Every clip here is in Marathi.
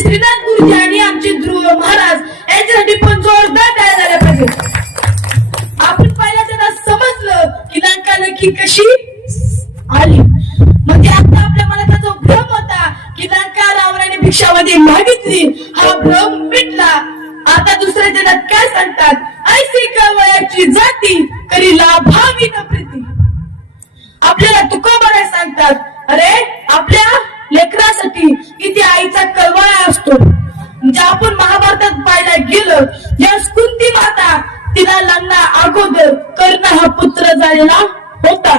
श्रीनाथ गुरुजी आणि आमचे ध्रुव महाराज यांच्यासाठी पण जोरदार तयार झाल्या पाहिजे. आपण पहिला त्यांना समजलं की लंका नक्की कशी आली. म्हणजे आता आपल्या मनात जो भ्रम होता की लंका रावणाने भिक्षामध्ये मागितली हा भ्रम मिटला. आता दुसऱ्या जगात काय सांगतात? ऐसी कवयाची जाती तरी लाभावी न प्रीती. आपल्याला तुकोबारा सांगतात अरे आपल्या लेकरा कुंती माता तिला लग्ना अगोदर कर्ण हा पुत्र झालेला होता.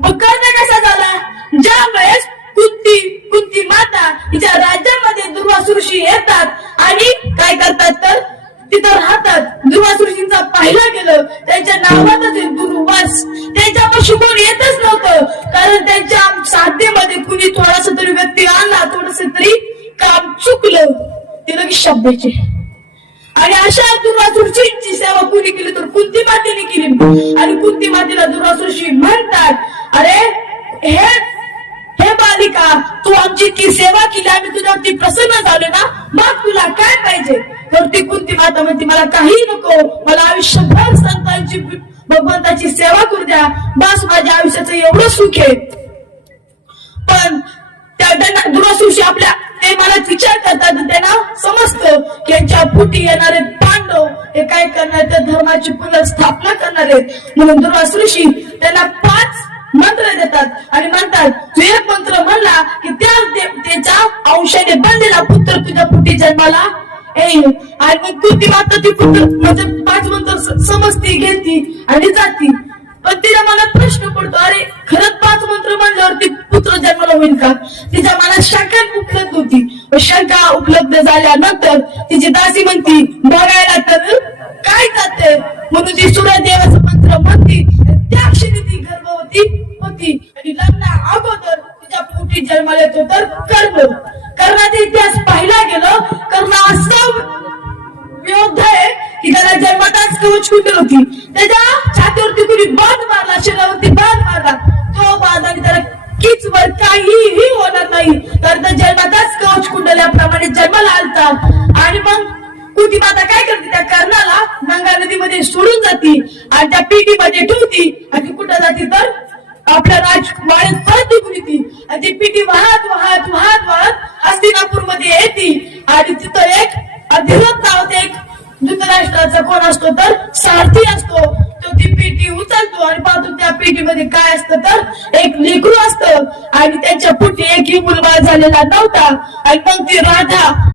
मग कर्ण कसा झाला? ज्या वेळेस कुंती कुंती माता तिच्या राज्यामध्ये दुर्वासुरशी येतात आणि काय करतात तर? तिथं राहतात. दुर्वासुरशींचा पाहिला गेलं. त्यांच्या नावातच दुर्वास त्यांच्यापाशी कोण येतच नव्हतं. कारण त्यांच्या साध्यमध्ये कुणी थोडासा तरी व्यक्ती आला थोडस तरी काम चुकलं. ते लगेच शब्दाचे. आणि अशा दुर्वासुरशींची सेवा कुणी केली तर कुंती मातेने केली. आणि कुंती मातेला दुर्वासुरशी म्हणतात अरे हे हे बालिका तू आमची इतकी सेवा केली आम्ही तुझ्यावरती प्रसन्न झालो ना? मग तुला काय पाहिजे? तर ती कुंती माता म्हणते मला काही नको मला आयुष्यभर संतांची भगवंताची सेवा करू द्या. बस माझ्या आयुष्याचं एवढं सुख आहे. पण त्या त्यांना आपल्या ते मला विचार करतात त्यांना समजतं. फुटी येणारे पांडव हे काय करणार? त्या धर्माची पुनर्स्थापना करणार आहेत. म्हणून दुरासुशी त्यांना पाच मंत्र देतात. आणि म्हणतात तू एक मंत्र म्हणला की त्या त्याच्या अंशाने बनलेला पुत्र तुझ्या फुटी जन्माला येईल. आणि मग तू ती माता ती पुत्र म्हणजे पाच मंत्र समजती घेती आणि जाती. पण तिला मला प्रश्न पडतो अरे खरंच पाच मंत्र म्हणल्यावर ती पुत्र जन्माला होईल का? ती शंका उपलब्ध झाल्यानंतर तिची दासी म्हणती बघायला तर काय जाते? म्हणून ती सूर्यदेवाचं मंत्र म्हणती त्या क्षणी ती गर्भवती होती आणि लग्ना अगोदर तिच्या पोटी जन्माला येतो तर कर्म. कर्माचा इतिहास पाहिला गेलो कर्म असं योद्धा आहे की त्याला जन्मताच कवच कुंडल होती? त्याच्या छातीवरती कुणी बाण मारला शरीरावरती बाण मारला तो बाण आणि त्याला किच वर काहीही होणार नाही. तर जन्मताच कुंडल्याप्रमाणे जन्माला आलतात. आणि मग कुती माता काय करते? त्या कर्णाला गंगा नदीमध्ये सोडून जाते आणि त्या पिटीमध्ये ठेवती. आणि कुठं जाते तर आपल्या राजवाड्यात परत निघून येते. आणि ती पिटी वाहत वाहत वाहत वाहत हस्तिनापूरमध्ये येते. आणि तिथं एक अधिरथ नावाचा एक धृतराष्ट्राचा कोण असतो तर सारथी असतो. तो ती पेटी उचलतो आणि पाहतो त्या पेटीमध्ये काय असतं तर एक लेकरू असतं. आणि त्याच्या पोटी एकही मुलगा झालेला नव्हता. आणि मग ती राधा